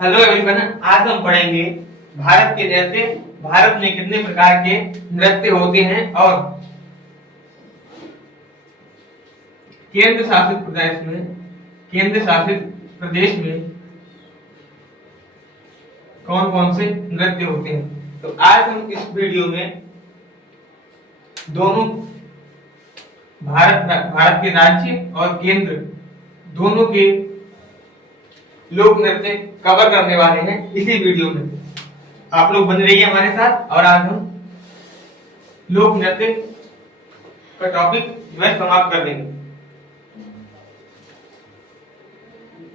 Hello everyone, आज हम पढ़ेंगे भारत के नृत्य। भारत में कितने प्रकार के नृत्य होते हैं और केंद्र शासित प्रदेश में कौन कौन से नृत्य होते हैं। तो आज हम इस वीडियो में दोनों भारत के राज्य और केंद्र दोनों के लोक नृत्य कवर करने वाले हैं इसी वीडियो में। आप लोग बन रहिए हमारे साथ और आज हम लोक नृत्य का टॉपिक मैं समाप्त कर देंगे।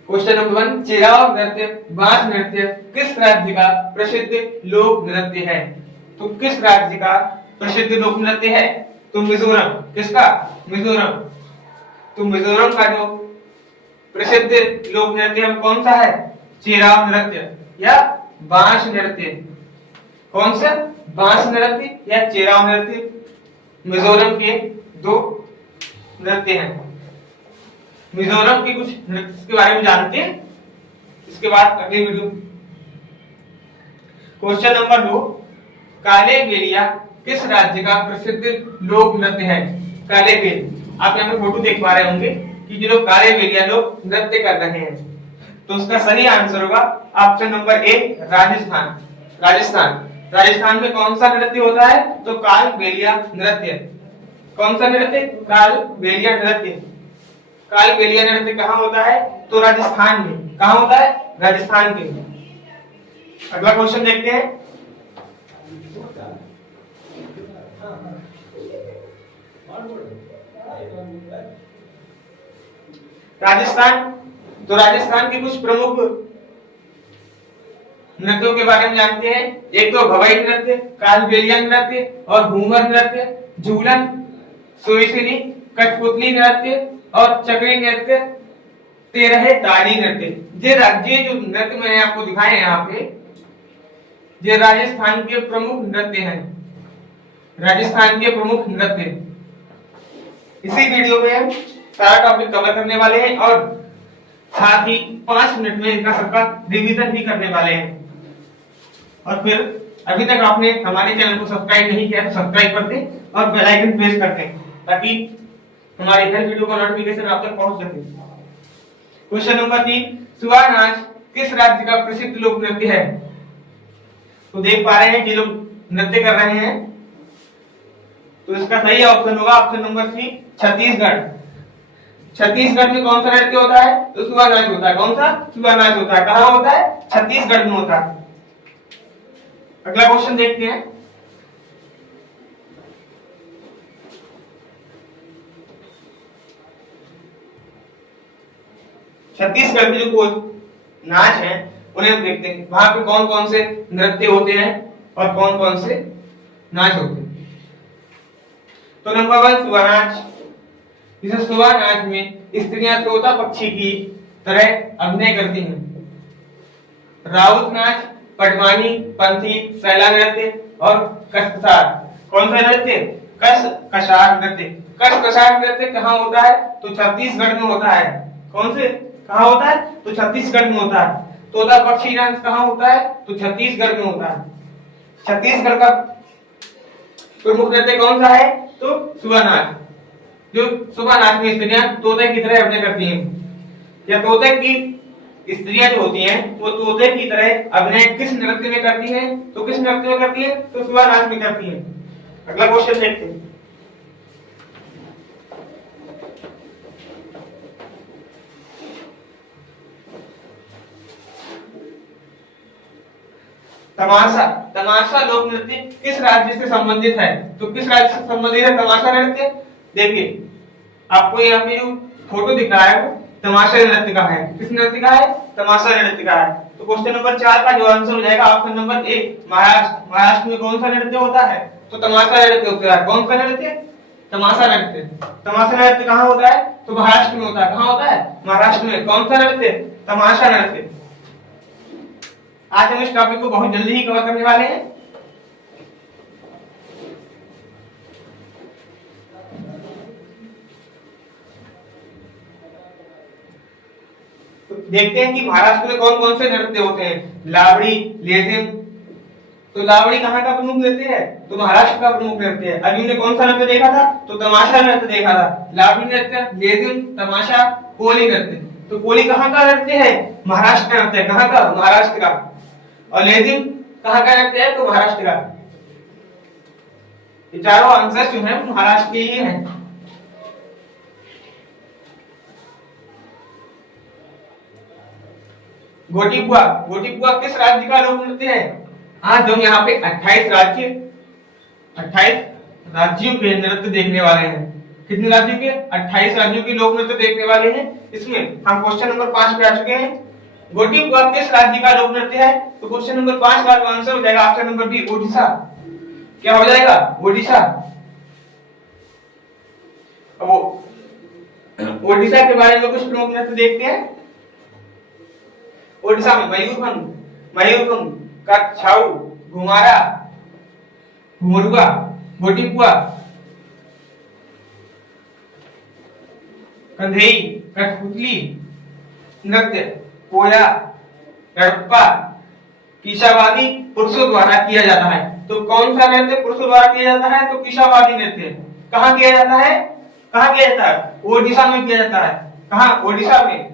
क्वेश्चन नंबर 1, चिराव नृत्य, बांस नृत्य किस राज्य का प्रसिद्ध लोक नृत्य है? तो किस राज्य का प्रसिद्ध लोक नृत्य है? तो मिजोरम। किसका? मिजोरम। तो मिजोरम का जो प्रसिद्ध लोक नृत्य कौन सा है? चिराव नृत्य या बांस नृत्य। कौन सा? बांस नृत्य या चिराव नृत्य मिजोरम के दो नृत्य हैं। मिजोरम के कुछ नृत्य के बारे में जानते हैं, इसके बाद अगली वीडियो। क्वेश्चन नंबर 2, काले बेलिया किस राज्य का प्रसिद्ध लोक नृत्य है? काले बेल, आप यहाँ पे फोटो देख पा रहे होंगे कि जो लोग काले बेलिया लोग नृत्य कर रहे हैं, तो उसका सही आंसर होगा option number A, Rajasthan. Rajasthan में कौन सा नृत्य होता है? तो काल बेलिया नृत्य। कौन सा नृत्य? काल बेलिया नृत्य। काल बेलिया नृत्य कहाँ होता है? तो राजस्थान में। कहाँ होता है? राजस्थान के। अगला क्वेश्चन देखते हैं। राजस्थान, तो राजस्थान के कुछ प्रमुख नृत्यों के बारे में जानते हैं। एक तो भवई नृत्य, कालबेलिया नृत्य और घूमर नृत्य, झूलन, सोइसिनी, कठपुतली नृत्य और चक्री नृत्य, तेरह ताड़ी नृत्य। ये जो नृत्य मैंने आपको दिखाए हैं यहाँ पे, ये राजस्थान के प्रमुख नृत्य हैं। राजस्थान के प्रमुख नृत्य। इसी वीडियो में हम सारा टॉपिक कवर करने वाले हैं और साथ ही 5 मिनट में इनका सबका रिवीजन भी करने वाले हैं। और फिर अभी तक आपने हमारे चैनल को सब्सक्राइब नहीं किया तो सब्सक्राइब कर दें और बेल आइकन प्रेस कर दें ताकि हमारी हर वीडियो का नोटिफिकेशन आप तक पहुंच सके। क्वेश्चन नंबर 3, सुआ नाच किस राज्य का प्रसिद्ध लोक नृत्य है? तो देख पा रहे हैं कि लोग नृत्य कर रहे हैं, तो इसका सही ऑप्शन होगा ऑप्शन नंबर 3, छत्तीसगढ़। छत्तीसगढ़ में कौन सा नृत्य होता है? तो सुआ नाच होता है। कौन सा? सुआ नाच होता है। कहाँ होता है? छत्तीसगढ़ में होता है। अगला क्वेश्चन देखते हैं। छत्तीसगढ़ के जो नाच है उन्हें हम देखते हैं, वहां पे कौन कौन से नृत्य होते हैं और कौन कौन से नाच होते हैं। तो नंबर 1, सुआ नाच। इस सुआ नाच में स्त्रियां तोता पक्षी की तरह अभिनय करती हैं। राउत नाच, पटवानी, पंथी, सैला नृत्य और कसार। कौन सा नृत्य? कसार नृत्य। कसार नृत्य कहाँ होता है? तो छत्तीसगढ़ में होता है। कौन से? कहाँ होता है? तो छत्तीसगढ़ में होता है। तोता पक्षी नाच कहाँ होता है? तो छत्तीसगढ़ में होता है। छत्तीसगढ़ का प्रमुख नृत्य कौन सा है? तो सुआ नाच। जो सुआ नाच में स्त्रियां तोते की तरह अभिनय करती हैं, या तोते की स्त्रियां जो होती हैं वो तोते की तरह अभिनय किस नृत्य में करती हैं? तो किस नृत्य में करती हैं? तो सुआ नाच में करती हैं। अगला क्वेश्चन देखते हैं। तमाशा। तमाशा लोक नृत्य किस राज्य से संबंधित है? तो किस राज्य से संबंधित है तमाशा नृत्य? देखिए आपको यहाँ पे जो फोटो दिख रहा है वो तमाशा नृत्य का है। किस नृत्य का है? तमाशा नृत्य का है। तो क्वेश्चन नंबर 4 का जो आंसर हो जाएगा option number A, Maharashtra. Maharashtra में कौन सा नृत्य होता है? तो तमाशा नृत्य होता है। कौन सा नृत्य? तमाशा नृत्य। तमाशा नृत्य कहाँ होता है? तो महाराष्ट्र में होता है। कहाँ होता है? महाराष्ट्र में। कौन सा नृत्य? तमाशा नृत्य। आज हम इस टॉपिक को बहुत जल्दी ही कवर करने वाले हैं। तो देखते हैं कि महाराष्ट्र में कौन कौन से नृत्य होते हैं। लावड़ी, लेझिम। तो लावड़ी कहाँ का प्रमुख नृत्य है? तो महाराष्ट्र का प्रमुख नृत्य है। अभी हमने कौन सा नृत्य देखा था? तो तमाशा नृत्य देखा था। लावड़ी नृत्य, लेझिम, तमाशा, कोली नृत्य। तो कोली कहाँ का नृत्य है? महाराष्ट्र का नृत्य है। कहाँ का? महाराष्ट्र का। और लेझिम कहाँ का नृत्य है? तो महाराष्ट्र का। ये चारों आंसर जो है महाराष्ट्र के ही हैं। गोटीपुआ, गोटीपुआ किस राज्य का लोक नृत्य है? आज हम यहाँ पे 28 राज्यों के नृत्य देखने वाले हैं। कितने राज्यों के? 28 राज्यों के लोक नृत्य देखने वाले हैं। इसमें हम क्वेश्चन नंबर 5 पे आ चुके हैं। गोटीपुआ किस राज्य का लोक नृत्य है? तो क्वेश्चन नंबर 5 का आंसर हो जाएगा ऑप्शन नंबर बी, ओडिशा। क्या हो जाएगा? ओडिशा। अब ओडिशा के बारे में कुछ प्रमुख नृत्य देखते हैं। ओडिशा में मयूरभंज, कच्छाऊ, घुमारा, घुमरुआ, गोटीपुआ, कंधेई, कठपुतली नृत्य, पोया, गड़प्पा, कीशावादी पुरुषों द्वारा किया जाता है। तो कौन सा नृत्य पुरुषों द्वारा किया जाता है? तो कीशावादी नृत्य। कहाँ किया जाता है? कहाँ किया जाता है? ओडिशा में किया जाता है। कहाँ? ओडिशा में।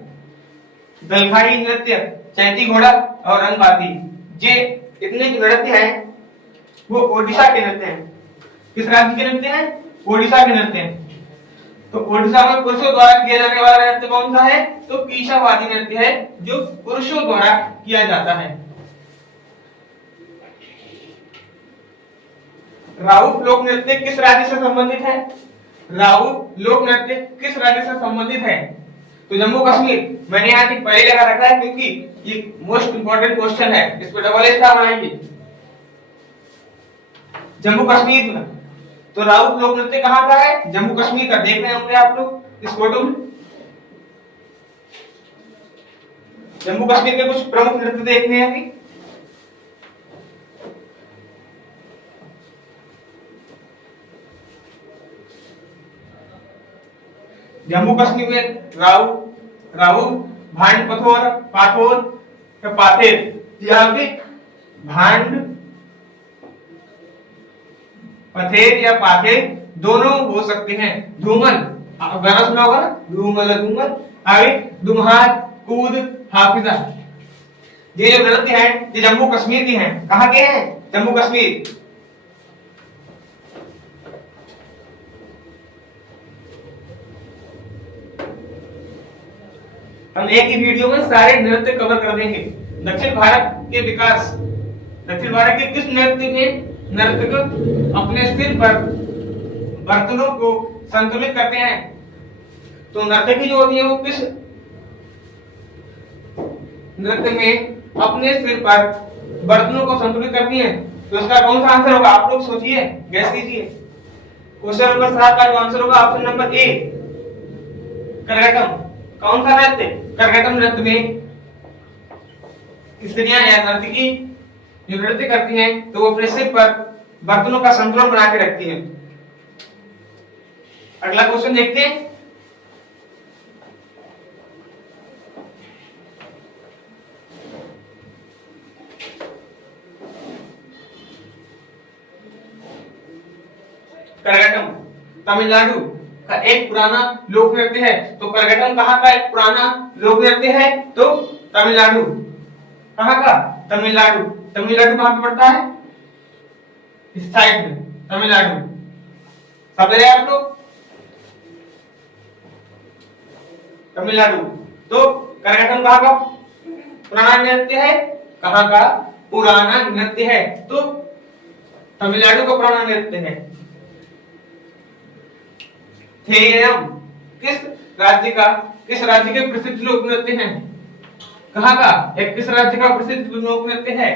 दलखाई नृत्य, चैती घोड़ा और रंगबाती, ये इतने नृत्य हैं वो ओडिशा के नृत्य हैं। किस राज्य के नृत्य हैं? ओडिशा के नृत्य हैं। तो ओडिशा में पुरुषों द्वारा किया जाने वाला नृत्य कौन सा है? तो कीशावादी नृत्य है, जो पुरुषों द्वारा किया जाता है। राउत लोक नृत्य किस राज्य से संबंधित है? राउत लोक नृत्य किस राज्य से संबंधित है? तो जम्मू कश्मीर। मैंने यहाँ ठीक पहले लगा रखा है क्योंकि ये मोस्ट इंपोर्टेंट क्वेश्चन है, इस पर डबल स्टार बनाएंगे। जम्मू कश्मीर में। तो राउत लोक नृत्य कहाँ का है? जम्मू कश्मीर का। देख रहे होंगे आप लोग इस फोटो में। जम्मू कश्मीर के कुछ प्रमुख नृत्य देखने हैं अभी। जम्मू कश्मीर में राउत, भांड, पाथोर या पाथेर। यहाँ पे भांड, पथेर या पाथेर दोनों हो सकते हैं। धूमल, गाना सुना होगा ना, धूमल। आगे दुम्हार, कूद, हाफिजा। ये जो नृत्य हैं ये जम्मू कश्मीर के हैं। कहाँ के हैं? जम्मू कश्मीर। हम एक ही वीडियो में सारे नृत्य कवर कर देंगे। दक्षिण भारत के विकास। दक्षिण भारत के किस नृत्य में नर्तक अपने सिर पर बर्तनों को संतुलित करते हैं? तो नर्तकी जो होती है वो किस नृत्य में अपने सिर पर बर्तनों को संतुलित करती हैं? तो इसका कौन सा आंसर होगा? आप लोग सोचिए, गैस कीजिए। क्वेश्चन नंबर 7 का जो आंसर होगा ऑप्शन नंबर ए, करगटम। कौन सा नृत्य? करगटम नृत्य में स्त्रियां या नर्तकी जो नृत्य करती हैं तो वो अपने सिर पर बर्तनों का संतुलन बना के रखती हैं। अगला क्वेश्चन देखते हैं। करगटम तमिलनाडु का एक पुराना लोक नृत्य है। तो करगटम कहाँ का एक पुराना लोक नृत्य है? तो तमिलनाडु। कहाँ का? तमिलनाडु। तमिलनाडु कहाँ पे पड़ता है? इस साइड में, तमिलनाडु। समझ रहे आप लोग? तमिलनाडु। तो करगटम कहाँ का पुराना नृत्य है? कहाँ का पुराना नृत्य है? तो तमिलनाडु का पुराना नृत्य है। थेयम किस राज्य के प्रसिद्ध लोक नृत्य है? कहाँ का? एक किस राज्य का प्रसिद्ध लोक नृत्य है?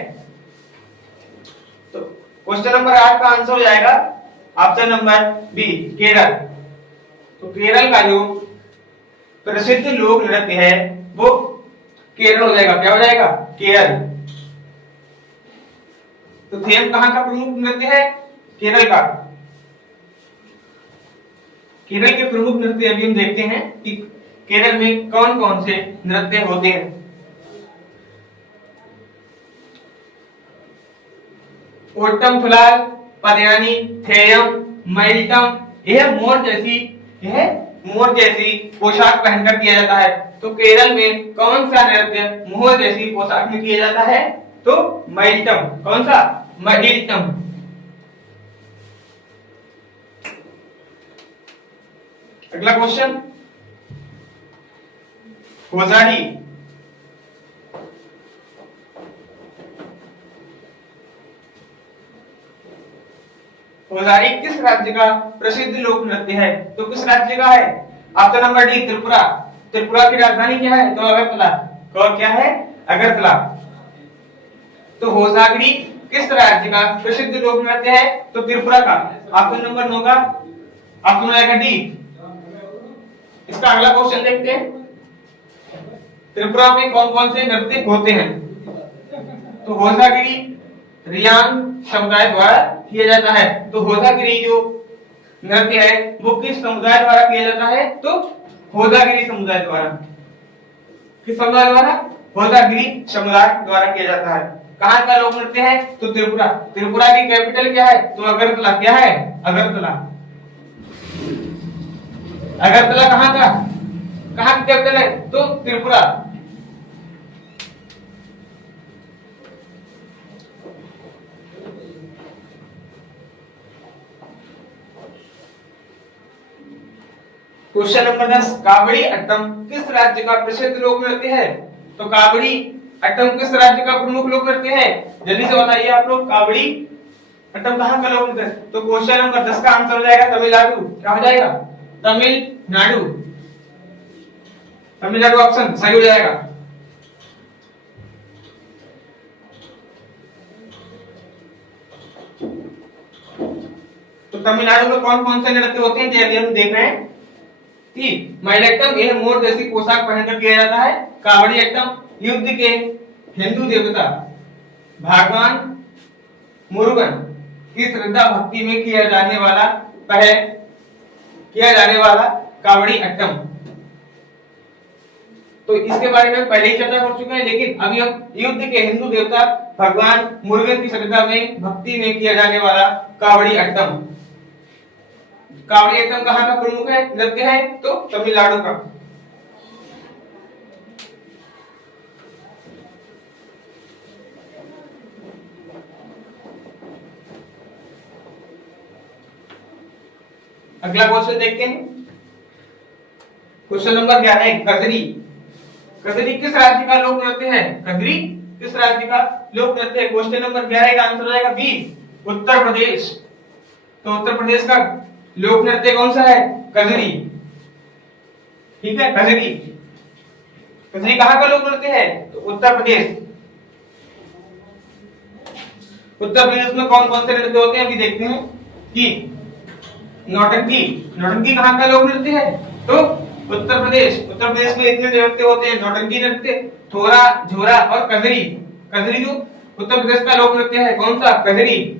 तो क्वेश्चन नंबर 8 का आंसर हो जाएगा ऑप्शन नंबर बी, केरल। तो केरल का जो प्रसिद्ध लोक नृत्य है वो केरल हो जाएगा। क्या हो जाएगा? केरल। तो थेम कहाँ का प्रमुख नृत्य है? केरल का। केरल के प्रमुख नृत्य अभी हम देखते हैं कि केरल में कौन कौन से नृत्य होते हैं? ओट्टम थुलाल, पदयानी, थेयम, मयिलट्टम। यह मोर जैसी पोशाक पहनकर किया जाता है। तो केरल में कौन सा नृत्य मोर जैसी पोशाक में किया जाता है? तो मयिलट्टम। कौन सा? मयिलट्टम। अगला क्वेश्चन, होजारी। होजारी किस राज्य का प्रसिद्ध लोक नृत्य है? तो किस राज्य का है? Option number D, Tripura. Tripura की राजधानी क्या है? तो अगरतला। और क्या है? अगरतला। तो होजागरी किस राज्य का प्रसिद्ध लोक नृत्य है? तो त्रिपुरा का। ऑप्शन नंबर 9 का ऑप्शन रहेगा डी। इसका अगला क्वेश्चन देखते हैं, त्रिपुरा में कौन कौन से नृत्य होते हैं? तो होजागिरी रियांग समुदाय द्वारा किया जाता है। तो होजागिरी जो नृत्य है वो किस समुदाय द्वारा किया जाता है? तो होजागिरी समुदाय द्वारा। किस समुदाय द्वारा? होजागिरी समुदाय द्वारा किया जाता है। कहाँ का लोक नृत्य है? तो त्रिपुरा। त्रिपुरा की कैपिटल क्या है? तो अगरतला। क्या है? अगरतला। अगरतला कहाँ का? कहाँ की कैपिटल है? तो त्रिपुरा। क्वेश्चन नंबर 10, कावड़ी अट्टम किस राज्य का प्रसिद्ध लोक नृत्य है? तो कावड़ी अट्टम किस राज्य का प्रमुख लोक नृत्य है? जल्दी से बताइए आप लोग, कावड़ी अट्टम कहाँ का लोक नृत्य है? तो क्वेश्चन नंबर 10 का आंसर हो जाएगा तमिलनाडु। क्या हो जाएगा? तमिलनाडु। तमिलनाडु ऑप्शन सही हो जाएगा। तो तमिलनाडु में कौन कौन से नृत्य होते हैं जैसे हम देख रहे हैं कि मयिलट्टम यह मोर जैसी पोशाक पहनकर किया जाता है। कावड़ी अट्टम युद्ध के हिंदू देवता भगवान मुरुगन की श्रद्धा भक्ति में किया जाने वाला कावड़ी अट्टम। तो इसके बारे में पहले ही चर्चा कर चुके हैं, लेकिन अभी हम युद्ध के हिंदू देवता भगवान मुरुगन की श्रद्धा में भक्ति में किया जाने वाला कावड़ी अट्टम। कावड़ी अट्टम कहाँ का प्रमुख है नृत्य है? तो तमिलनाडु का। अगला क्वेश्चन देखते हैं, क्वेश्चन नंबर 11, कजरी। कजरी किस राज्य का लोक नृत्य है? कजरी किस राज्य का लोक नृत्य है? क्वेश्चन नंबर 11 का आंसर हो जाएगा बी, उत्तर प्रदेश। तो उत्तर प्रदेश का लोक नृत्य कौन सा है? कजरी। ठीक है, कजरी। कजरी कहाँ का लोक नृत्य है? तो उत्तर प्रदेश। उत्तर प्रदेश में कौन कौन से नृत्य होते हैं अभी देखते हैं कि नौटंकी। नौटंकी कहाँ का लोक नृत्य है? तो उत्तर प्रदेश। उत्तर प्रदेश में इतने नृत्य होते हैं, नौटंकी नृत्य, थोरा, झोरा और कजरी। कजरी जो उत्तर प्रदेश का लोक नृत्य है, कौन सा? कजरी।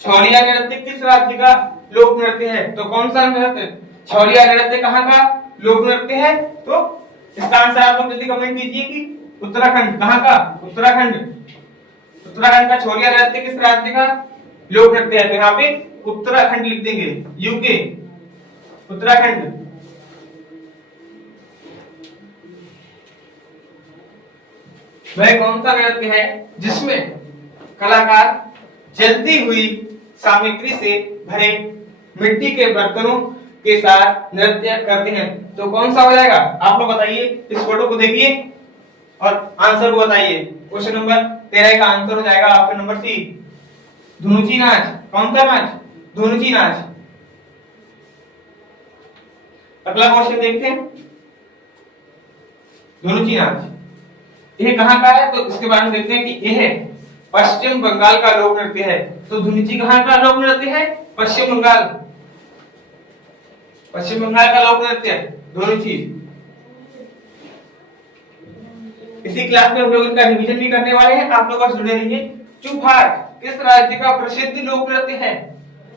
छौलिया नृत्य किस राज्य का लोक नृत्य है? तो कौन सा नृत्य? छौलिया नृत्य कहाँ का लोक नृत्य है? तो इसका आंसर आप लोग जल्दी कमेंट कीजिए कि उत्तराखंड। कहाँ का? उत्तराखंड। उत्तराखंड का छौलिया नृत्य किस राज्य का लोक नृत्य है? तो यहाँ पे उत्तराखंड लिख देंगे, यूके, उत्तराखंड। वह कौन सा नृत्य है जिसमें कलाकार जलती हुई सामग्री से भरे मिट्टी के बर्तनों के साथ नृत्य करते हैं? तो कौन सा हो जाएगा? आप लोग बताइए, इस फोटो को देखिए और आंसर को बताइए। क्वेश्चन नंबर 13 का आंसर हो जाएगा ऑप्शन नंबर सी, धुनुची नाच। कौन सा नाच? धुनुची नाच। अगला क्वेश्चन देखते हैं, धुनुची नाच यह कहाँ का है? तो इसके बारे में देखते हैं कि यह पश्चिम बंगाल का लोक नृत्य है। तो धुनुची कहाँ का लोक नृत्य है? पश्चिम बंगाल। पश्चिम बंगाल का लोक नृत्य धुनुची। इसी क्लास में हम लोग इनका रिवीजन भी करने वाले हैं, आप लोग बस जुड़े रहिए। चुपहाट किस राज्य का प्रसिद्ध लोक नृत्य है?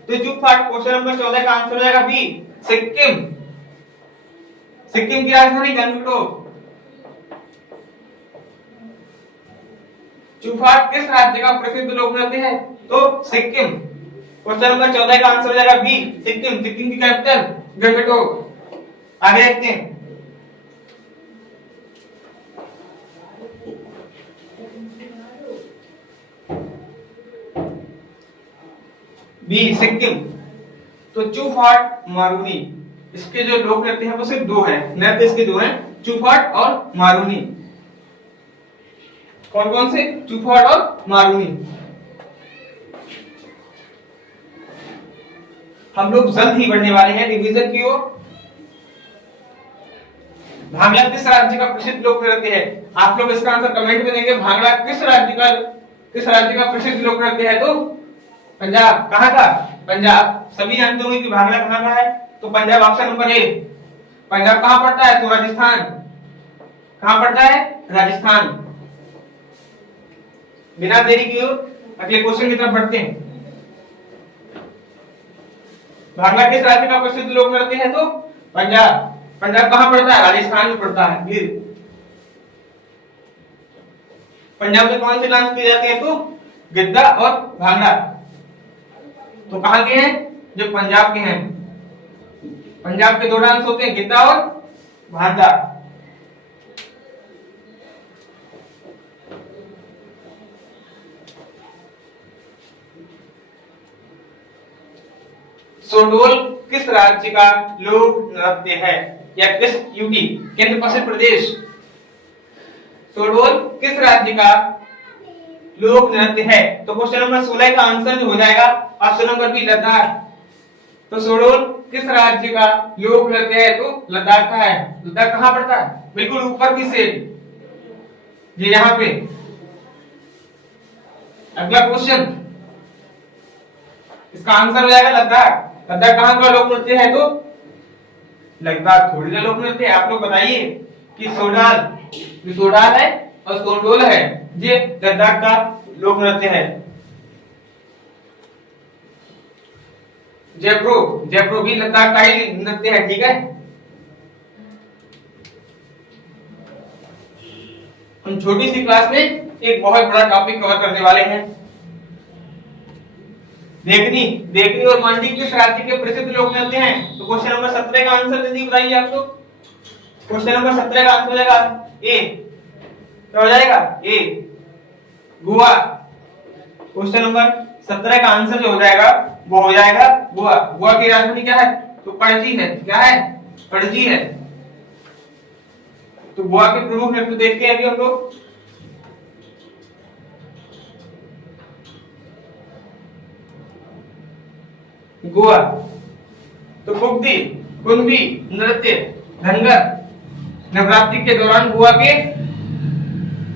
तो चुपहाट क्वेश्चन नंबर 14 का आंसर हो जाएगा बी, सिक्किम। सिक्किम की राजधानी गंगटोक। चुपहाट किस राज्य का प्रसिद्ध लोक नृत्य है? तो सिक्किम। क्वेश्चन नंबर 14 का आंसर हो जाएगा बी, सिक्किम। सिक्किम की कैपिटल गंगटोक। आगे देखते हैं। बी, सिक्किम। तो चुपहाट, मारूनी, इसके जो लोक नृत्य है वो सिर्फ दो है। नृत्य इसके दो हैं, चुपहाट और मारूनी। कौन कौन से? चुपहाट और मारूनी। हम लोग जल्द ही बढ़ने वाले हैं रिवीजन की ओर। भांगड़ा किस राज्य का प्रसिद्ध लोक नृत्य है? आप लोग इसका आंसर कमेंट में देंगे। भांगड़ा किस राज्य का प्रसिद्ध लोक नृत्य है? तो पंजाब। कहां का? पंजाब। सभी जानते होंगे कि भांगड़ा कहां का है, तो Punjab option number A. Punjab कहां पड़ता है? तो राजस्थान। कहां पड़ता है? राजस्थान। बिना देरी किए अगले क्वेश्चन की तरफ बढ़ते हैं। भांगड़ा किस राज्य का प्रसिद्ध लोक नृत्य है? तो पंजाब। पंजाब कहां पड़ता है? राजस्थान में पड़ता है। फिर पंजाब में कौन से डांस किए जाते हैं? तो गिद्दा और भांगड़ा। तो कहां के हैं? जो पंजाब के हैं। पंजाब के दो डांस होते हैं, गिद्दा और भांगड़ा। सोडोल किस राज्य का लोक नृत्य है? या किस यूटी, केंद्र शासित प्रदेश, सोडोल किस राज्य का लोक नृत्य है? तो क्वेश्चन नंबर 16 का आंसर हो जाएगा ऑप्शन नंबर बी, लद्दाख। तो सोडोल किस राज्य का लोक नृत्य है? तो लद्दाख का है। लद्दाख कहां पड़ता है? बिल्कुल ऊपर की साइड, ये यहां पे। अगला क्वेश्चन, इसका आंसर हो जाएगा लद्दाख। लद्दाख कहां का लोक नृत्य है? तो लद्दाख थोड़ी ना लोक नृत्य है। आप लोग बताइए कि सोडाल है और सोडोल है, ये लद्दाख का लोक नृत्य है। जयप्रो भी लद्दाख का ही नृत्य है, ठीक है। हम छोटी सी क्लास में एक बहुत बड़ा टॉपिक कवर करने वाले हैं। देखनी और मांडी किस राज्य के प्रसिद्ध लोक नृत्य हैं? तो क्वेश्चन नंबर 17 का आंसर जल्दी बताइए आप लोग। क्वेश्चन नंबर 17 का आंसर हो जाएगा ए। क्या हो जाएगा? ए, गोवा। क्वेश्चन नंबर 17 का आंसर जो हो जाएगा वो हो जाएगा गोवा। गोवा की राजधानी क्या है? तो पणजी है। क्या है? पणजी है। तो गोवा के प्रमुख नृत्य देखते हैं अभी हम लोग। गोवा, तो कुक्ति, कुणबी नृत्य, धनगर नवरात्रि के दौरान गोवा के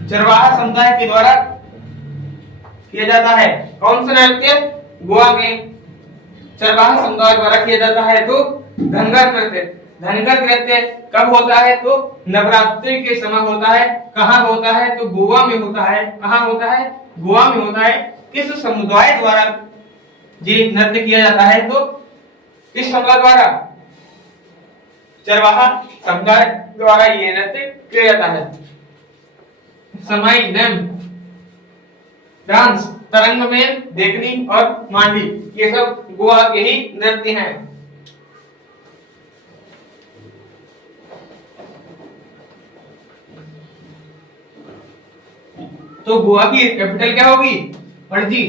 चरवाहा समुदाय के द्वारा किया जाता है। कौन सा नृत्य? गोवा में चरवाहा समुदाय द्वारा किया जाता है तो धनगर नृत्य। धनगर नृत्य कब होता है? तो नवरात्रि के समय होता है। कहां होता है? तो गोवा में होता है। कहां होता है? गोवा में होता है। किस समुदाय द्वारा ये नृत्य किया जाता है? तो किस समुदाय द्वारा? चरवाहा समुदाय द्वारा ये नृत्य किया जाता है। समाई, नेम, डांस, तरंग में, देखनी और मांडी, ये सब गोवा के ही नृत्य हैं। तो गोवा की कैपिटल क्या होगी? पणजी।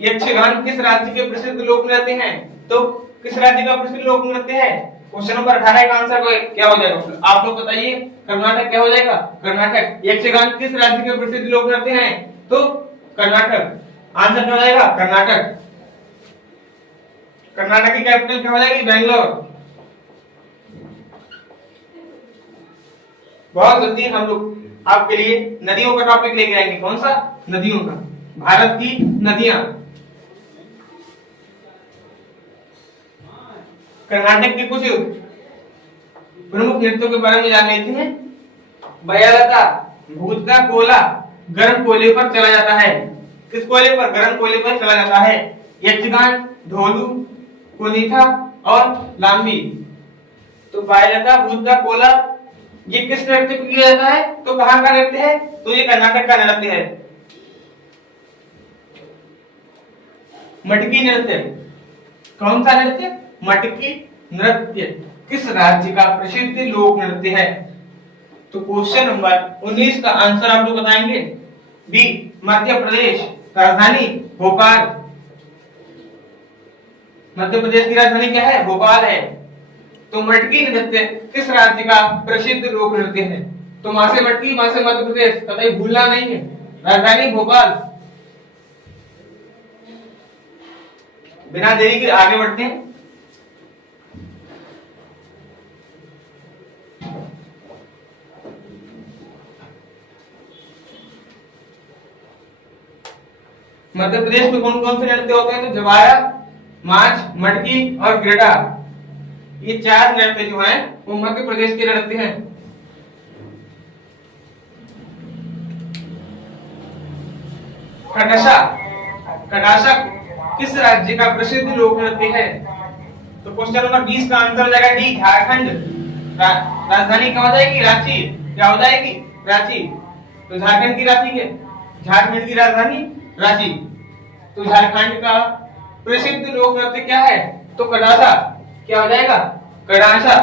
यक्षगान किस राज्य के प्रसिद्ध लोक नृत्य हैं? तो किस राज्य का प्रसिद्ध लोक नृत्य है? क्वेश्चन नंबर 18 का आंसर क्या हो जाएगा? आप लोग बताइए। कर्नाटक। क्या हो जाएगा? कर्नाटक। यक्षगान किस राज्य के प्रसिद्ध लोक नृत्य हैं? तो कर्नाटक। आंसर क्या हो जाएगा? कर्नाटक। कर्नाटक की कैपिटल क्या हो जाएगी? बेंगलोर। बहुत जल्दी हम लोग आपके लिए नदियों का टॉपिक लेके आएंगे। कौन सा? नदियों का। भारत की नदियां। कर्नाटक की कुछ प्रमुख नृत्यों के बारे में जान लेते हैं। बयालता, भूत का कोला गर्म कोयले पर चला जाता है। किस कोयले पर? गर्म कोयले पर चला जाता है। यक्षगान, ढोलू, कुनीथा और लांबी। तो बयालता, भूत का कोला, ये किस नृत्य को किया जाता है? तो कहाँ का नृत्य है? तो ये कर्नाटक का नृत्य है। मटकी नृत्य, कौन सा नृत्य? मटकी नृत्य किस राज्य का प्रसिद्ध लोक नृत्य है? तो क्वेश्चन नंबर 19 का आंसर आप लोग बताएंगे। बी, मध्य प्रदेश, राजधानी भोपाल। मध्य प्रदेश की राजधानी क्या है? भोपाल है। तो मटकी नृत्य किस राज्य का प्रसिद्ध लोक नृत्य है? तो मां से मटकी, मां से मध्य प्रदेश, कतई भूलना नहीं है। राजधानी भोपाल। बिना देरी के आगे बढ़ते हैं। मध्य प्रदेश में कौन कौन से नृत्य होते हैं? तो जवारा, माच, मटकी और गिरडा, ये चार नृत्य जो हैं वो मध्य प्रदेश के नृत्य हैं। कटासा, कटासा किस राज्य का प्रसिद्ध लोक नृत्य है? तो क्वेश्चन नंबर 20 का आंसर हो जाएगा डी, झारखंड। राजधानी कहाँ हो जाएगी? रांची। क्या हो जाएगी? रांची। तो झारखंड की रांची है, झारखंड की राजधानी रांची। तो झारखंड का प्रसिद्ध लोक नृत्य क्या है? तो कटासा। क्या हो जाएगा? कटासा।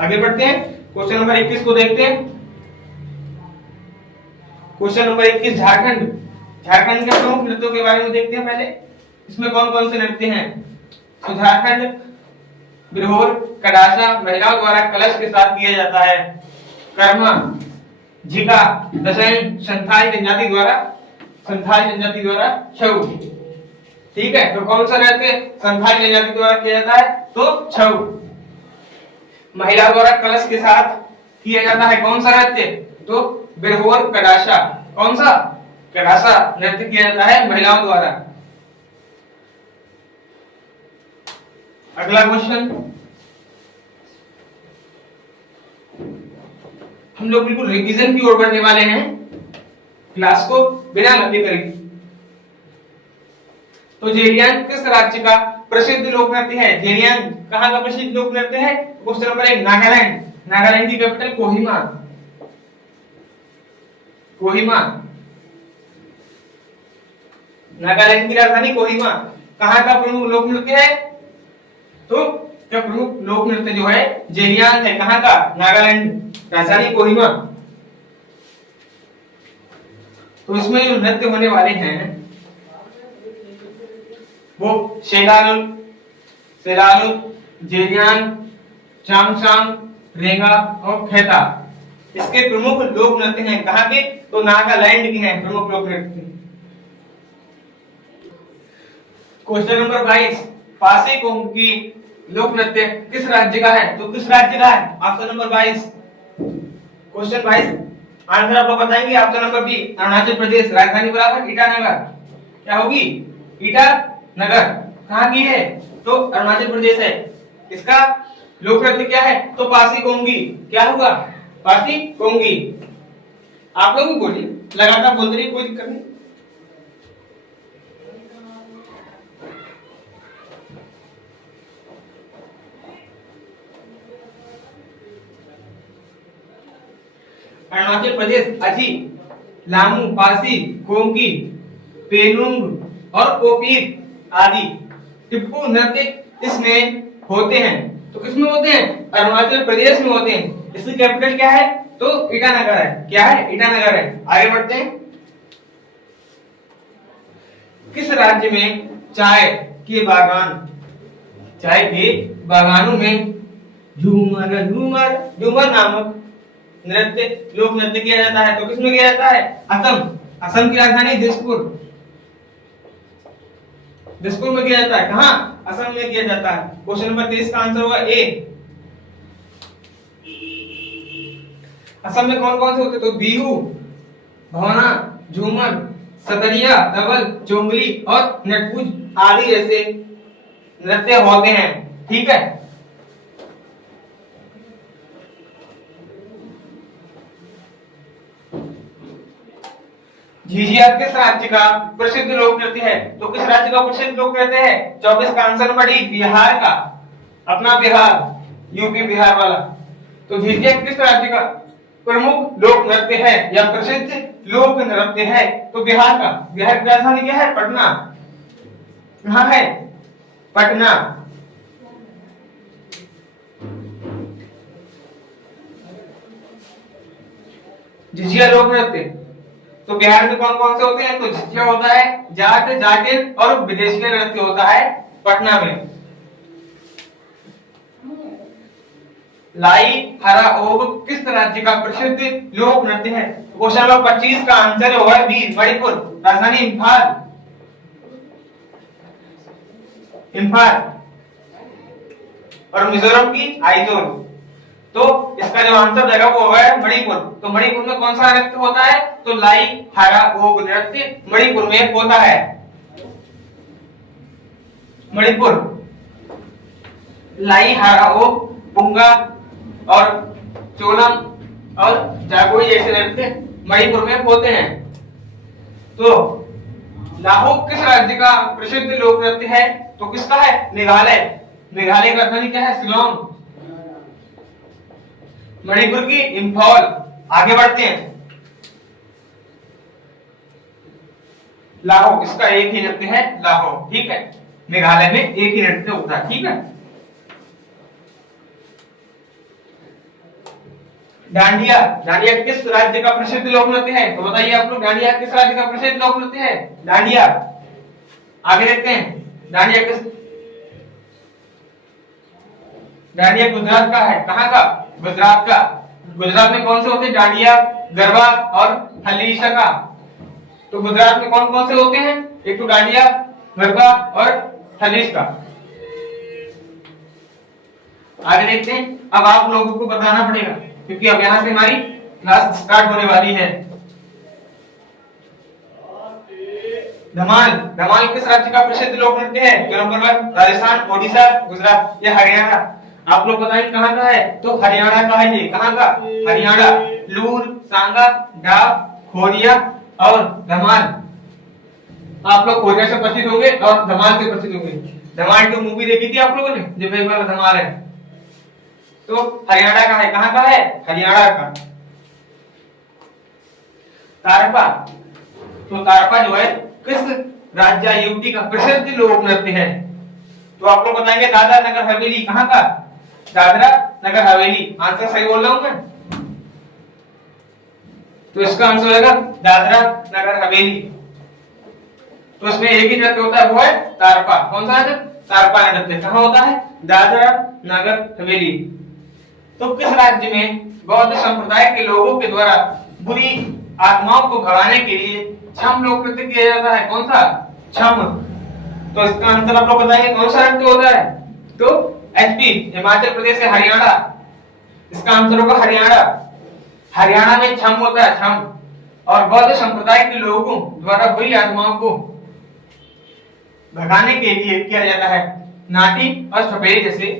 आगे बढ़ते हैं, क्वेश्चन नंबर 21 को देखते हैं। Question number 21, Jharkhand. झारखंड के प्रमुख नृत्यों के बारे में देखते हैं पहले। इसमें कौन कौन से नृत्य हैं? तो झारखंड बिरहोर, कटासा महिलाओं द्वारा कलश के साथ किया जाता है। कर्मा, झिका, दशैन संथाल जनजाति द्वारा छऊ। ठीक है, तो कौन सा नृत्य संथाल जनजाति द्वारा किया जाता है? तो छऊ। महिलाओं द्वारा कलश के साथ किया जाता है कौन सा नृत्य? तो बिरहोर कटासा। कौन सा? कटासा नृत्य किया जाता है महिलाओं द्वारा। अगला क्वेश्चन, हम लोग बिल्कुल रिवीजन की ओर बढ़ने वाले हैं, क्लास को बिना लंबे करेंगे। तो जेलियांग किस राज्य का प्रसिद्ध लोक नृत्य है? जेलियांग कहाँ का प्रसिद्ध लोक नृत्य है? Question number 1, Nagaland. नागालैंड की कैपिटल कोहिमा। कोहिमा, नागालैंड की राजधानी कोहिमा। कहाँ का प्रमुख लोक नृत्य है? तो क्या प्रमुख लोक नृत्य जो है जेलियांग है। कहाँ का? नागालैंड, राजधानी कोहिमा। तो इसमें जो नृत्य होने वाले हैं वो सेलालुल, जेलियांग, चांगसांग, रेंगा और खेता इसके प्रमुख लोक नृत्य हैं। कहाँ के? तो नागालैंड के हैं प्रमुख लोक नृत्य। क्वेश्चन नंबर 22, पासे कोंकणी लोक नृत्य किस राज्य का है? तो किस राज्य का है? Option number 22। क्वेश्चन 22 आंसर आप लोग बताएंगे। Option number B, Arunachal Pradesh. राजधानी बराबर ईटानगर। क्या होगी? ईटानगर। कहाँ की है? तो अरुणाचल प्रदेश है। इसका लोक नृत्य क्या है? तो पासी कोंगी। क्या होगा? पासी कोंगी। आप लोग भी बोलिए, लगातार बोल रही, कोई दिक्कत नहीं। अरुणाचल प्रदेश अजी, लामू, पासी, कोंगी, पेनुंग और कोपीर आदि टिप्पू नृत्य इसमें होते हैं। तो किसमें होते हैं? अरुणाचल प्रदेश में होते हैं। इसकी कैपिटल क्या है? तो ईटानगर है। क्या है? ईटानगर है। आगे बढ़ते हैं। किस राज्य में चाय के बागानों में झूमर नामक नृत्य लोक नृत्य किया जाता है? तो किसमें किया जाता है? असम की राजधानी दिसपुर में किया जाता है। कहाँ? असम में किया जाता है। क्वेश्चन नंबर 23 का आंसर होगा ए। असम में कौन कौन से होते? तो बिहू, भवना, झूमर, सतरिया, दबल, चोंगली और नटकुज आदि ऐसे नृत्य होते हैं। ठीक है, झिझिया किस राज्य का प्रसिद्ध लोक नृत्य है? तो किस राज्य का प्रसिद्ध लोक नृत्य है? 24 का आंसर नंबर डी, बिहार का, अपना बिहार, यूपी बिहार वाला। तो झिझिया किस राज्य का प्रमुख लोक नृत्य है या प्रसिद्ध लोक नृत्य है? तो बिहार का। बिहार की राजधानी क्या है? पटना। कहाँ है? पटना। झिझिया लोक नृत्य तो बिहार में कौन कौन से होते हैं? तो झिझिया होता है, जाट, जाटिन और विदेशी नृत्य होता है पटना में। लाई हरा ओग किस राज्य का प्रसिद्ध लोक नृत्य है? क्वेश्चन नंबर 25 का आंसर होगा बी, मणिपुर, राजधानी इम्फाल। इम्फाल। और मिजोरम की आइजोल। तो इसका जो आंसर रहेगा वो होगा मणिपुर। तो मणिपुर में कौन सा नृत्य होता है? तो लाई हरा ओग नृत्य मणिपुर में होता है। मणिपुर, लाई हरा ओग, पुंगा और चोलम और जागोई जैसे नृत्य मणिपुर में होते हैं। तो लाहो किस राज्य का प्रसिद्ध लोक नृत्य है? तो किसका है? मेघालय। मेघालय का राजधानी क्या है? शिलोंग। मणिपुर की इंफॉल। आगे बढ़ते हैं। लाहो, इसका एक ही नृत्य है लाहो, ठीक है। मेघालय में एक ही नृत्य होता है, ठीक है। डांडिया, डांडिया किस राज्य का प्रसिद्ध लोक नृत्य है? तो बताइए आप लोग, डांडिया किस राज्य का प्रसिद्ध लोक नृत्य है? डांडिया। आगे देखते हैं, डांडिया किस, डांडिया गुजरात का है। कहाँ का? गुजरात का। गुजरात में कौन से होते हैं? डांडिया, गरबा और हलीशा का। तो गुजरात में कौन कौन से होते हैं? एक तो डांडिया, गरबा और हलीश का। आगे देखते हैं। अब आप लोगों को बताना पड़ेगा क्योंकि अब यहां से हमारी क्लास स्टार्ट होने वाली है। धमाल, धमाल किस राज्य का प्रसिद्ध लोक नृत्य है? तो नंबर 1 राजस्थान, ओडिशा, गुजरात या हरियाणा। आप लोग बताएं कहां का है? तो हरियाणा का है। ये कहां का? हरियाणा। लूर, सांगा, डाब, खोरिया और धमाल। आप लोग खोरिया से परिचित होंगे और धमाल से परिचित होंगे। धमाल 2 मूवी देखी थी आप लोगों ने, जो भाई वाला धमाल है। तो हरियाणा का है। कहां का है? हरियाणा का। तारपा, तो तारपा जो है किस राज्य यूपी का प्रसिद्ध लोक नृत्य है? तो आप लोग बताएंगे दादरा नगर हवेली। कहां का? दादरा नगर हवेली। आंसर सही बोल रहा हूं मैं? तो इसका आंसर होगा दादरा नगर हवेली। तो इसमें एक ही नृत्य होता है, वो है तारपा। कौन सा है? तारपा नृत्य। कहां होता है? दादरा नगर हवेली। तो किस राज्य में बौद्ध संप्रदाय के लोगों के द्वारा बुरी आत्माओं को भगाने के लिए छम लोक नृत्य किया जाता है? कौन सा? छम। तो इसका आंसर आप लोग बताएंगे कौन सा नृत्य होता है? तो एचपी, हिमाचल प्रदेश से हरियाणा। इसका आंसर होगा हरियाणा। हरियाणा में छम होता है, छम। और बौद्ध संप्रदाय के लोगों द्वारा बुरी आत्माओं को भगाने के लिए किया जाता है। नाटी और छपेरी जैसे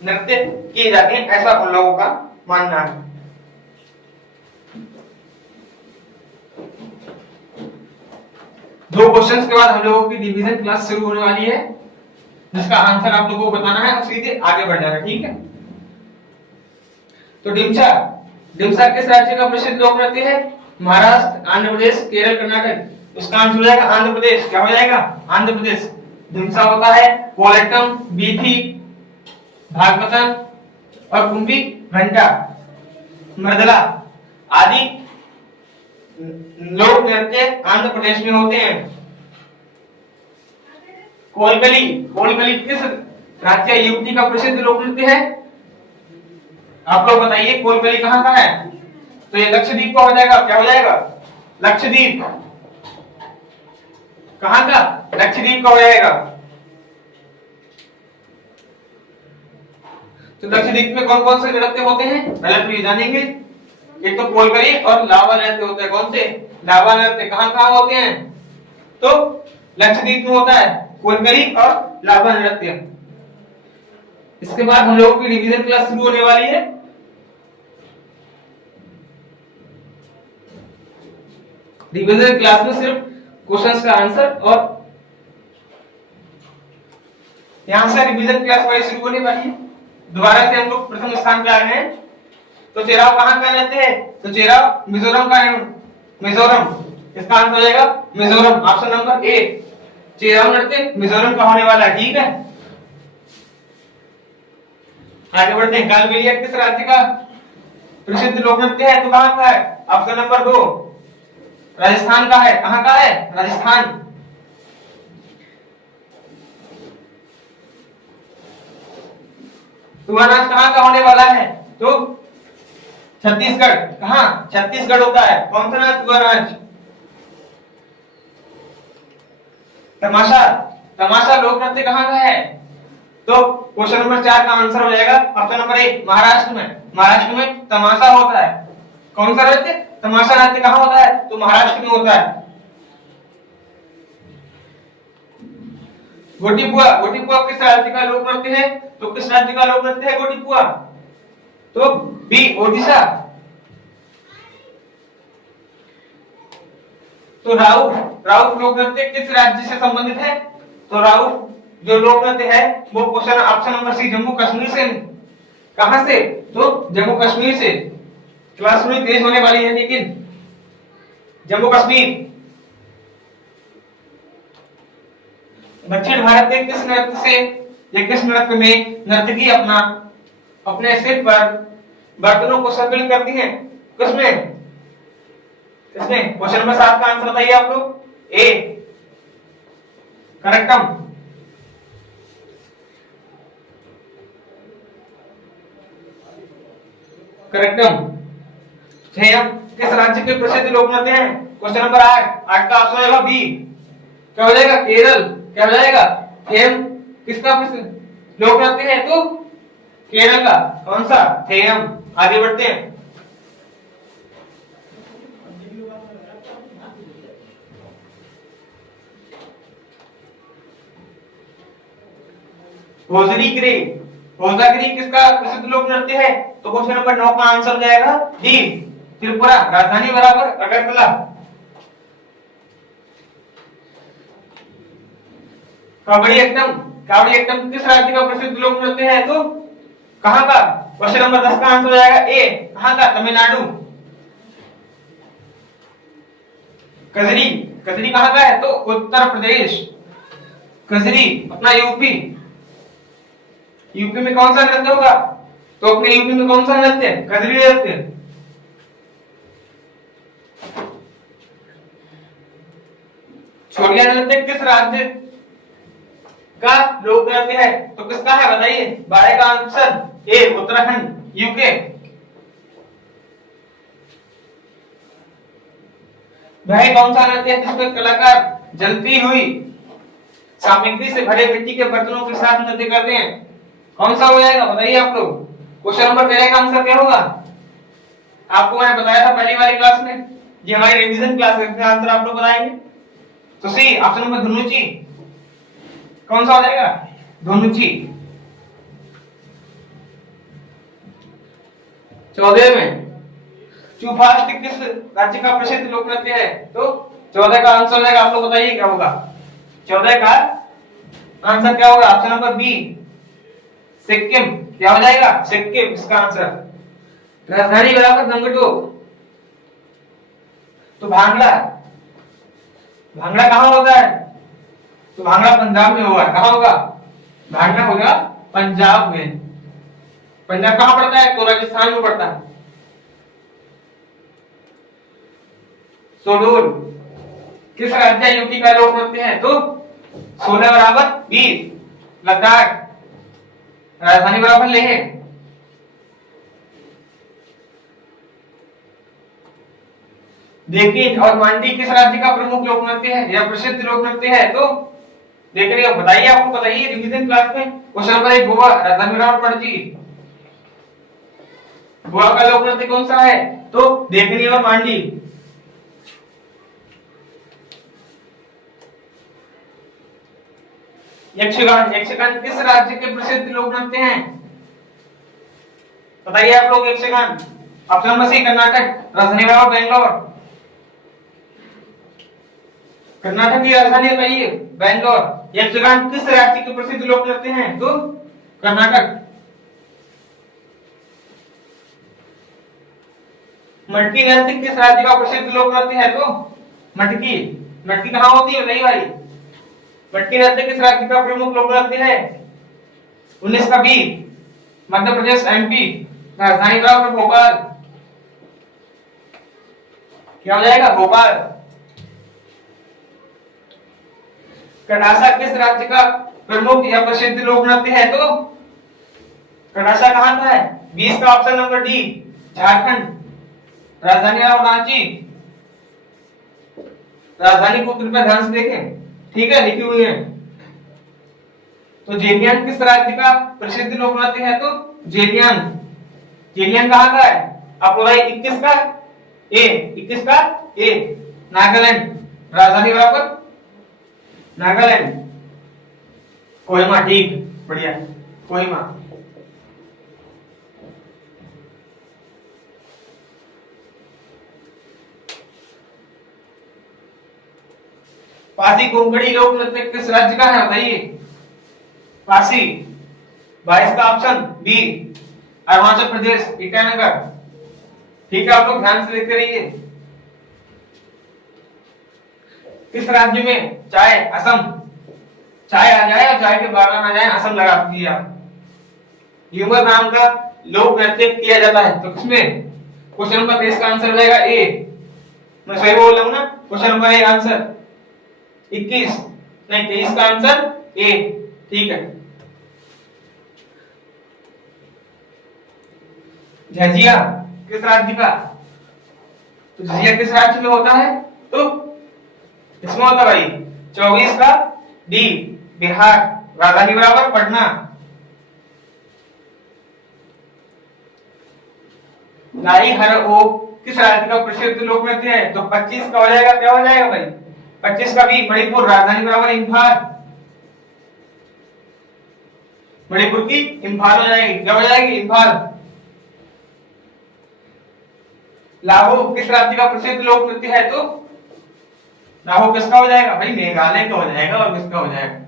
नृत्य किए जाते हैं, ऐसा उन लोगों का मानना है। दो क्वेश्चंस के बाद हम लोगों की डिवीजन क्लास शुरू होने वाली है, जिसका आंसर आप लोगों को बताना है और सीधे आगे बढ़ जाना, ठीक है। तो डिमसा, डिमसा किस राज्य का प्रसिद्ध लोक नृत्य है? महाराष्ट्र, आंध्र प्रदेश, केरल, कर्नाटक। उसका आंसर हो जाएगा आंध्र प्रदेश। क्या हो जाएगा? आंध्र प्रदेश। डिमसा होता है कोलटम, बीथी, भागवतम और कुंभी घंटा, मृदला आदि लोक नृत्य आंध्र प्रदेश में होते हैं। कोलकली, कोलकली किस राज्य यूपी का प्रसिद्ध लोक नृत्य है? आप लोग बताइए कोलकली कहां का है? तो ये लक्षद्वीप का हो जाएगा। क्या हो जाएगा? लक्षद्वीप। कहां का? लक्षद्वीप का हो जाएगा। तो लक्षद्वीप में कौन कौन से नृत्य होते हैं पहले तो ये जानेंगे। एक तो कोलकली और लावा नृत्य होते हैं। कौन से? लावा नृत्य। कहां कहां होते हैं? तो लक्षद्वीप में होता है कोलकली और लावा नृत्य। इसके बाद हम लोगों की डिवीजन क्लास शुरू होने वाली है। रिवीजन क्लास में सिर्फ क्वेश्चंस का आंसर, और यहां से रिवीजन क्लास वाइज शुरू होने वाली है। दोबारा से हम लोग प्रथम स्थान पे आ गए हैं। तो चेराव कहां का रहते हैं? तो चेराव मिजोरम का है, मिजोरम। इसका आंसर हो जाएगा Mizoram, option number A. Cheraw नृत्य मिजोरम का होने वाला है, ठीक है। आगे बढ़ते हैं। कालबेलिया किस राज्य का प्रसिद्ध लोक नृत्य है? तो कहां का है? ऑप्शन नंबर 2 राजस्थान का है। कहां का है? राजस्थान। तुअनाज कहां का होने वाला है? तो छत्तीसगढ़। कहां? छत्तीसगढ़ होता है। कौन सा नाच? तुअनाज। तमाशा, तमाशा लोक नृत्य कहां का है? तो क्वेश्चन नंबर 4 का आंसर हो जाएगा ऑप्शन नंबर ए, महाराष्ट्र में। महाराष्ट्र में तमाशा होता है। कौन सा नृत्य? तमाशा नृत्य कहां होता है? तो महाराष्ट्र में होता है। गोटीपुआ, गोटीपुआ किस राज्य का लोक नृत्य है? तो किस राज्य का लोक नृत्य है गोटीपुआ? तो बी, ओडिशा। तो राउत, राउत लोक नृत्य किस राज्य से संबंधित है? तो राउत जो लोक नृत्य है वो question option number C, Jammu Kashmir से। कहां से? तो जम्मू कश्मीर से। क्लास थोड़ी तेज होने वाली है, लेकिन जम्मू कश्मीर। दक्षिण भारत के किस नृत्य से या किस नृत्य में नर्तकी अपना अपने सिर पर बर्तनों को संतुलित करती हैं? किसमें? किसमें? क्वेश्चन नंबर 7 का आंसर बताइए आप लोग। ए, करेक्टम। करेक्टम। थेयम किस राज्य के प्रसिद्ध लोक नृत्य हैं? क्वेश्चन नंबर 8 का ऑप्शन होगा बी। क्या हो जाएगा? केरल। क्या हो जाएगा? थेयम किसका प्रसिद्ध लोक नृत्य है? तो केरल का। कौन सा? थेयम। आगे बढ़ते हैं। होजरीगिरी, होजागिरी किसका प्रसिद्ध लोक नृत्य है? तो क्वेश्चन नंबर 9 का आंसर हो जाएगा डी, त्रिपुरा। राजधानी बराबर अगरतला। कावड़ी एकदम, कावड़ी एकदम किस राज्य का प्रसिद्ध लोक नृत्य है? तो कहां का? क्वेश्चन नंबर 10 का आंसर हो जाएगा ए, कहां का? तमिलनाडु। कजरी, कजरी कहां का है? तो उत्तर प्रदेश। कजरी अपना यूपी। यूपी में कौन सा नृत्य होगा? तो अपने यूपी में कौन सा नृत्य? कजरी नृत्य। छोलिया नृत्य किस राज्य का लोक नृत्य है? तो किसका है बताइए? 12 का आंसर ए, उत्तराखंड, यूके। वह कौन सा नृत्य है जिसमें कलाकार जलती हुई सामग्री से भरे मिट्टी के बर्तनों के साथ नृत्य करते हैं? कौन सा हो जाएगा बताइए आप लोग? क्वेश्चन नंबर 13 का आंसर क्या होगा? आपको मैंने बताया था पहली वाली क्लास में, ये हमारी रिवीजन क्लास है, इसका आंसर आप लोग बताएंगे। तो सी, ऑप्शन नंबर धुनुची। कौन सा हो जाएगा? धुनुची। 14 में चुफास्ट किस राज्य का प्रसिद्ध लोक नृत्य है? तो 14 का आंसर हो जाएगा, आप लोग बताइए क्या होगा? 14 का आंसर क्या होगा? Option number B, Sikkim. क्या हो जाएगा? सिक्किम इसका आंसर। राजधानी बराबर गंगटोक। तो भांगड़ा, भांगड़ा कहां होता है? तो भांगड़ा पंजाब में होगा। कहां होगा? भांगड़ा होगा पंजाब में। पंजाब कहां पड़ता है? तो राजस्थान में पड़ता है। सोडोल किस राज्य यूपी का लोक नृत्य है? तो 16 बराबर 20, लद्दाख। राजधानी बराबर लेह। देखिए, और मांडी किस राज्य का प्रमुख लोक नृत्य है या प्रसिद्ध लोक नृत्य है? तो देख रही बताइए, आपको बताइए रिवीजन क्लास में। क्वेश्चन नंबर 1 गोवा, राजधानी बराबर पणजी। गोवा का लोक नृत्य कौन सा है? तो देखनी और मांडी। यक्षगान, यक्षगान किस राज्य के प्रसिद्ध लोक नृत्य हैं? बताइए आप लोग। Yakshagana option number C, Karnataka. राजधानी बराबर बेंगलोर। कर्नाटक की राजधानी बताइए बैंगलोर। यक्षगान किस राज्य के प्रसिद्ध लोक नृत्य हैं? तो कर्नाटक। मटकी नृत्य किस राज्य का प्रसिद्ध लोक नृत्य है? तो मटकी। मटकी कहाँ होती है नहीं भाई? मटकी नृत्य किस राज्य का प्रमुख लोक नृत्य है? 19 का बी मध्य प्रदेश एमपी। राजधानी का भोपाल। क्या हो जाएगा? भोपाल। कटासा किस राज्य का प्रमुख या प्रसिद्ध लोक नृत्य है? तो कटासा कहाँ का है? 20 का ऑप्शन नंबर डी झारखंड। राजधानी और रांची। राजधानी को कृपया ध्यान से देखें, ठीक है, लिखी हुई है। तो जेलियन किस राज्य का प्रसिद्ध लोक नृत्य है? तो जेलियन। जेलियन कहाँ का है? आपको बताइए 21 का ए। 21 का ए नागालैंड। राजधानी बराबर नागालैंड। कोहिमा, ठीक, बढ़िया, कोहिमा। पासी कोंकणी लोक नृत्य किस राज्य का है? बताइए। पासी 22 का ऑप्शन बी अरुणाचल प्रदेश ईटानगर। ठीक है, आप लोग ध्यान से देखते रहिए। किस राज्य में चाय? असम। चाय आ जाए और चाय के बागान आ जाए, असम लगा दीजिए आप। झूमर नाम का लोक नृत्य किया जाता है तो किसमें? क्वेश्चन नंबर 23 का आंसर हो जाएगा ए। मैं सही बोल रहा हूं ना? क्वेश्चन नंबर ए आंसर 21 नहीं 23 का आंसर ए, ठीक है। झिझिया किस राज्य का? तो झिझिया किस राज्य में होता है? तो इसमें होता भाई 24 का डी बिहार। राजधानी बराबर पटना। लाई हर ओ किस राज्य का प्रसिद्ध लोक नृत्य है? तो 25 का हो जाएगा, क्या हो जाएगा भाई? 25 का बी मणिपुर। राजधानी बराबर इम्फाल। मणिपुर की इम्फाल हो जाएगी, क्या हो जाएगी? इम्फाल। लाहो किस राज्य का प्रसिद्ध लोक नृत्य है? तो लाहो किसका हो जाएगा भाई? मेघालय का हो जाएगा। और किसका हो जाएगा?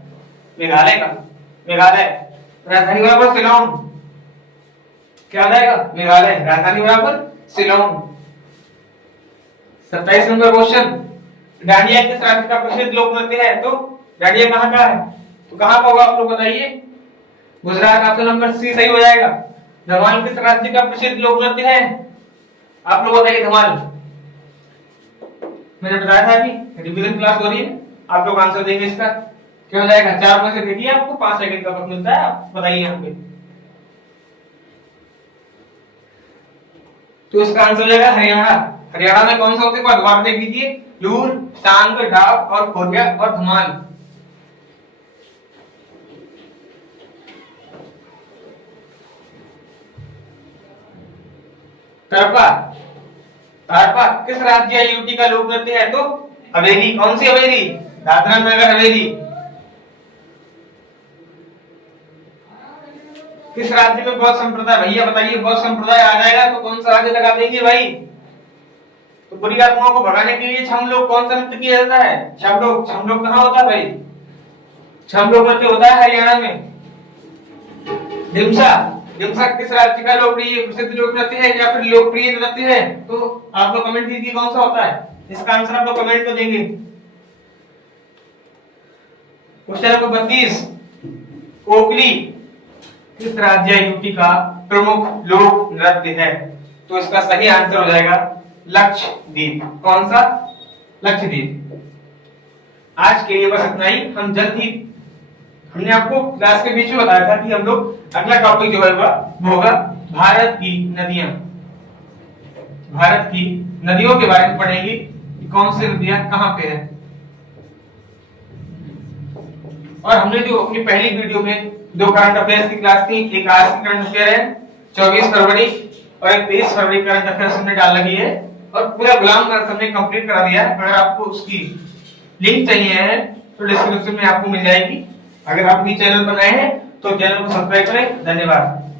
मेघालय का। मेघालय। राजधानी बराबर शिलोंग। क्या हो जाएगा? मेघालय। राजधानी बराबर शिलोंग। 27 नंबर क्वेश्चन, डांडिया किस राज्य का प्रसिद्ध लोक नृत्य है? तो डांडिया कहाँ का है? तो कहाँ का होगा आप लोग बताइए। गुजरात, ऑप्शन नंबर सी सही हो जाएगा। धमाल किस राज्य का प्रसिद्ध लोक नृत्य है? आप लोग बताइए। धमाल मैंने बताया था कि रिवीजन क्लास हो रही है, आप लोग आंसर देंगे इसका। क्या हो जाएगा? 4 में से देखिए, आपको 5 सेकंड का वक्त मिलता है, आप बताइए यहाँ पे। तो इसका आंसर हो जाएगा हरियाणा। हरियाणा में कौन सा होते हैं? दोबारा देख लीजिए। लूर, सांग, ढाब और खोरिया और धमाल। तरपा। तारपा किस राज्य या यूटी का लोक नृत्य है? तो हवेली। कौन सी हवेली? दादरा नगर हवेली। किस राज्य में बौद्ध संप्रदाय? भैया बताइए, बौद्ध संप्रदाय आ जाएगा तो कौन सा राज्य लगा देंगे भाई? तो बुरी आत्माओं को भगाने के लिए छम लोग कौन सा नृत्य किया जाता है? छम लोग। छम लोग कहाँ होता है भाई? छम लोग नृत्य होता है हरियाणा में। ढिमसा। ढिमसा किस राज्य का लोकप्रिय प्रसिद्ध लोक नृत्य है या फिर लोकप्रिय नृत्य है? तो आप लोग कमेंट कीजिए कौन सा होता है। इसका आंसर आप लोग कमेंट को देंगे। क्वेश्चन नंबर 32, कोकली किस राज्य यूटी का प्रमुख लोक नृत्य है? तो इसका सही आंसर हो जाएगा लक्षद्वीप। कौन सा? लक्षद्वीप। आज के लिए बस इतना ही। हम जल्द ही, हमने आपको क्लास के बीच में बताया था कि हम लोग अगला टॉपिक जो है वो होगा भारत की नदियां। भारत की नदियों के बारे में पढ़ेंगे कि कौन सी नदियां कहां पे है। और हमने जो अपनी पहली वीडियो में 2 करंट अफेयर्स की क्लास थी, एक आज की करंट अफेयर है 24 फरवरी और एक 23 फरवरी करंट अफेयर्स हमने डाल लगी है और पूरा गुलाम का हमने कंप्लीट करा दिया है। अगर आपको उसकी लिंक चाहिए है तो डिस्क्रिप्शन में आपको मिल जाएगी। अगर आप भी चैनल पर नए हैं तो चैनल को सब्सक्राइब करें। धन्यवाद।